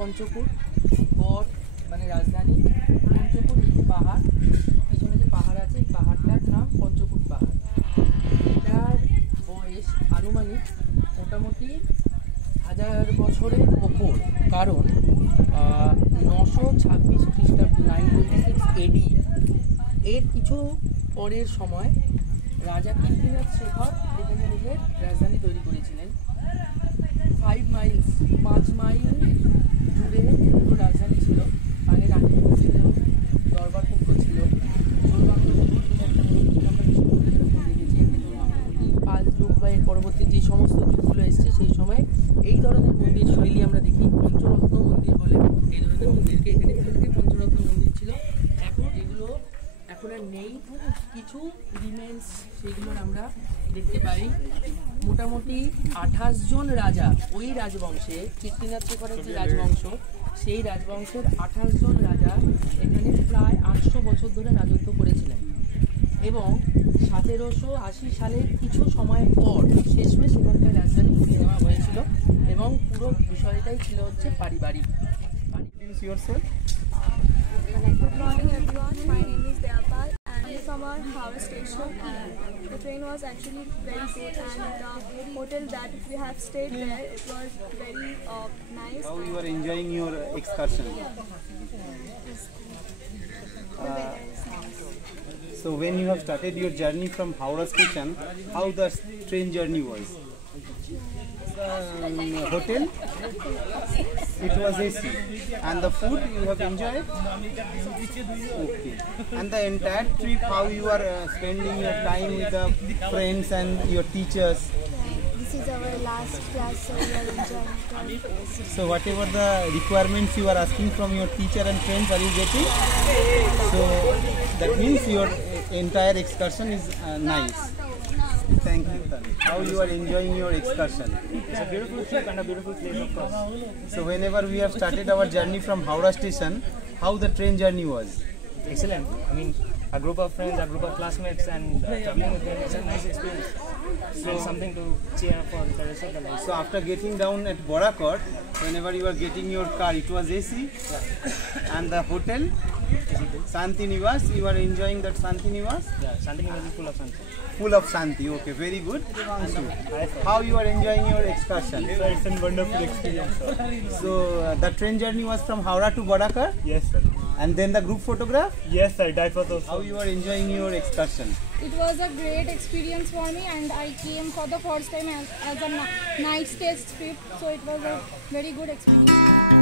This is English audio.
পঞ্চকূট গড় মানে রাজধানী পঞ্চকূট এই পাহাড় পিছনে যে পাহাড় আছে এই পাহাড়টার নাম পঞ্চকূট পাহাড়। এটার বয়স আনুমানিক মোটামুটি 1000 বছরের ওপর, কারণ 926 খ্রিস্টাব্দ 996 AD এর কিছু পরের সময় রাজা পৃথ্বীরাজ শেখর এখানে নিজের রাজধানী তৈরি করেছিলেন। 5 মাইল জুড়ে পুরো রাজধানী ছিল। আগে রানীপুর ছিল, দরবার কক্ষ ছিল, পাল যুগ বা এর পরবর্তী যে সমস্ত যুগগুলো এসছে সেই সময় এই ধরনের মন্দির শৈলী আমরা দেখি। পঞ্চরত্ন মন্দির বলে এই ধরনের মন্দিরকে। এখানে 3টে পঞ্চরত্ন মন্দির ছিল, এখন এগুলো এখন আর নেই। কিছু রিমেন্স সেগুলোর আমরা দেখতে পাই। মোটামুটি 28 জন রাজা ওই রাজবংশে, পৃথ্বীনাথ শেখরের যে রাজবংশ সেই রাজবংশের 28 জন রাজা এখানে প্রায় 800 বছর ধরে রাজত্ব করেছিলেন এবং 1780 সালের কিছু সময় পর শেষমেশ সেখানকার রাজধানী তুলে নেওয়া হয়েছিল এবং পুরো বিষয়টাই ছিল হচ্ছে পারিবারিক। Good morning everyone, my name is Dayapal and I'm from our Howrah station, and the train was actually very good and the hotel that we have stayed there, it was very nice. How you are enjoying your excursion? So when you have started your journey from Howrah station, how the train journey was? Hotel? It was AC. And the food you have enjoyed? Okay. And the entire trip, how you are spending your time with the friends and your teachers? This is our last class, so we are enjoying it. So whatever the requirements you are asking from your teacher and friends, are you getting? So that means your entire excursion is nice. Thank you, Tani. How you are enjoying your excursion? It's a beautiful trip and a beautiful place, of course. So whenever we have started our journey from Howrah station, how the train journey was? Excellent. I mean, a group of friends, a group of classmates, and traveling with them is a nice experience. And something to cheer up for the rest of the life. So after getting down at Borakot, whenever you are getting your car, it was AC? And the hotel? Shanti Niwas, you are enjoying that Shanti Niwas? Yeah, Shanti Niwas is full of Shanti. Full of Shanti, okay, very good. How you are enjoying your excursion? So it's a wonderful experience. So the train journey was from Howrah to Borakar? Yes, sir. And then the group photograph? Yes, sir. That was also. How you are enjoying your excursion? It was a great experience for me, and I came for the first time as a night stay trip, so it was a very good experience.